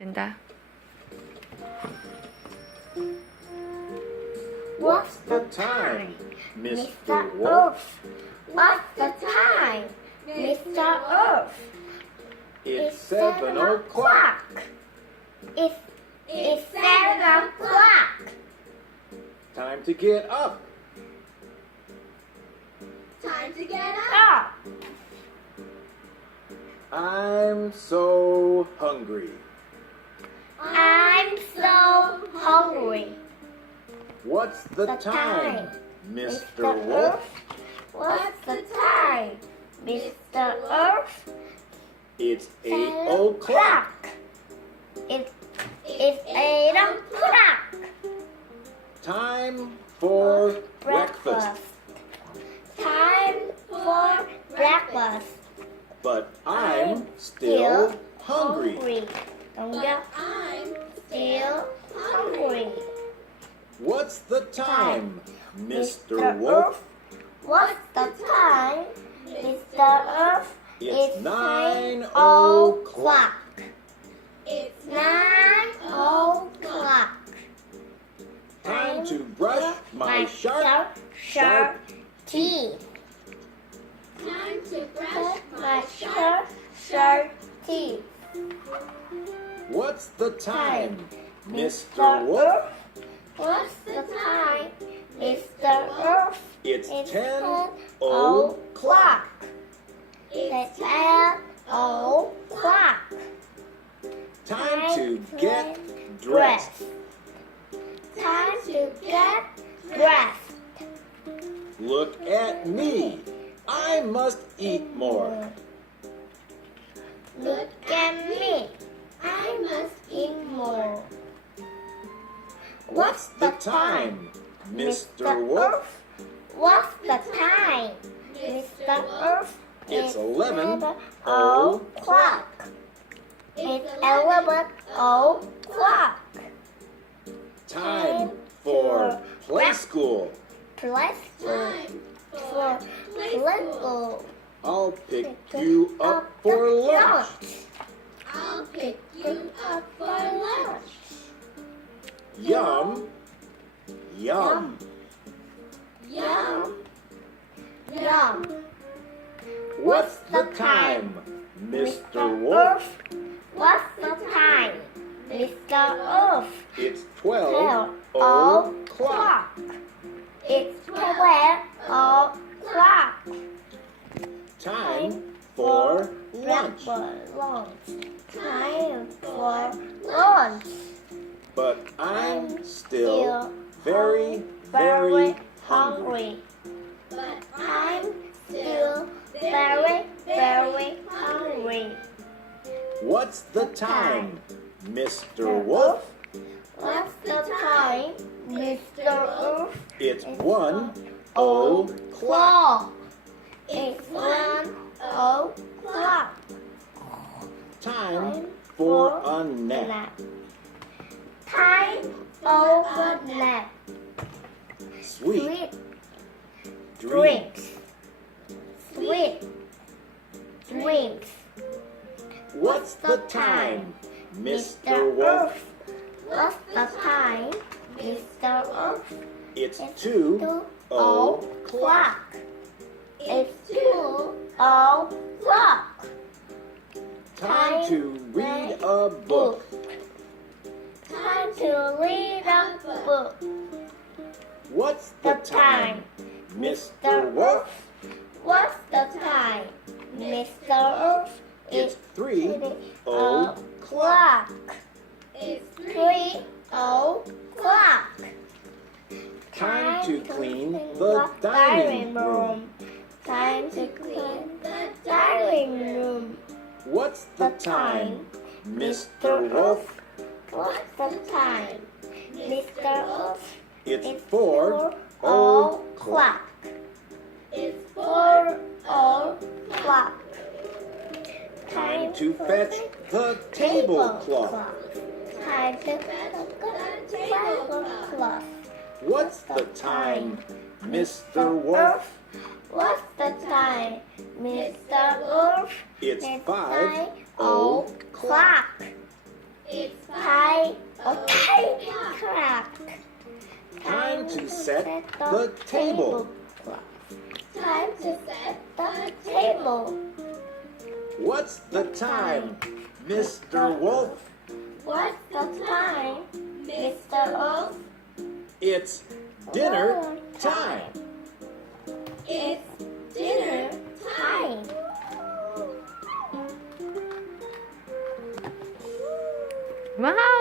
된다. What's the time, Mr. Wolf? What's the time, Mr. Wolf? It's 7 o'clock. It's 7 o'clock. Time to get up. Time to get up. I'm so hungry. I'm so hungry. What's the time, Mr. Wolf? What's the time, Mr. Wolf? It's 8 o'clock. It's 8 o'clock. Time for breakfast. Time for breakfast. But I'm still hungry. But I'm still hungry. What's the time, Mr. Wolf? What's the time, Mr. Wolf? It's 9 o'clock. It's 9 o'clock. Time to brush my sharp teeth. Time to brush my sharp teeth. What's the time, Mr. Wolf? What's the time, Mr. Wolf? It's 10 o'clock. It's 10 o'clock. Time to get dressed. Time to get dressed. Look at me. I must eat more. Look at me. I must eat more. What's the time, Mr. Wolf? What's the time, Mr. Wolf? It's 11 o'clock. It's 11 o'clock. Time for play school. Play school. For play school. I'll pick you up for lunch. I'll pick you up for lunch. Yum, yum. Yum. Yum. What's the time, Mr. Wolf? What's the time, Mr. Wolf? It's 12 o'clock. It's 12 o'clock. Time for lunch. Time for lunch. But I'm still very, very hungry. But I'm still very, very hungry. What's the time, Mr. Wolf? What's the time, Mr. Wolf? It's 1 o'clock. It's 1 o'clock. Time for a nap. Time for nap. Sweet Drinks. Sweet drinks. What's the time, Mr. Wolf? What's the time, Mr. Wolf? It's 2 o'clock. It's 2 o'clock. Time to read a book. Time to read a book. What's the time, Mr. Wolf? What's the time, Mr. Wolf? It's 3 o'clock. It's 3 o'clock. Time to clean the dining room. Time to clean the dining room. What's the time, Mr. Wolf? What's the time, Mr. Wolf? It's 4 o'clock. It's 4 o'clock. Time to fetch the tablecloth. Time to fetch the tablecloth. What's the time, Mr. Wolf? What's the time, Mr. Wolf? It's 5 o'clock. It's time clock. Time to set the table. time to set the table. What's the time, Mr. Wolf? What's the time, Mr. Wolf? It's dinner time. It's dinner time. Wow!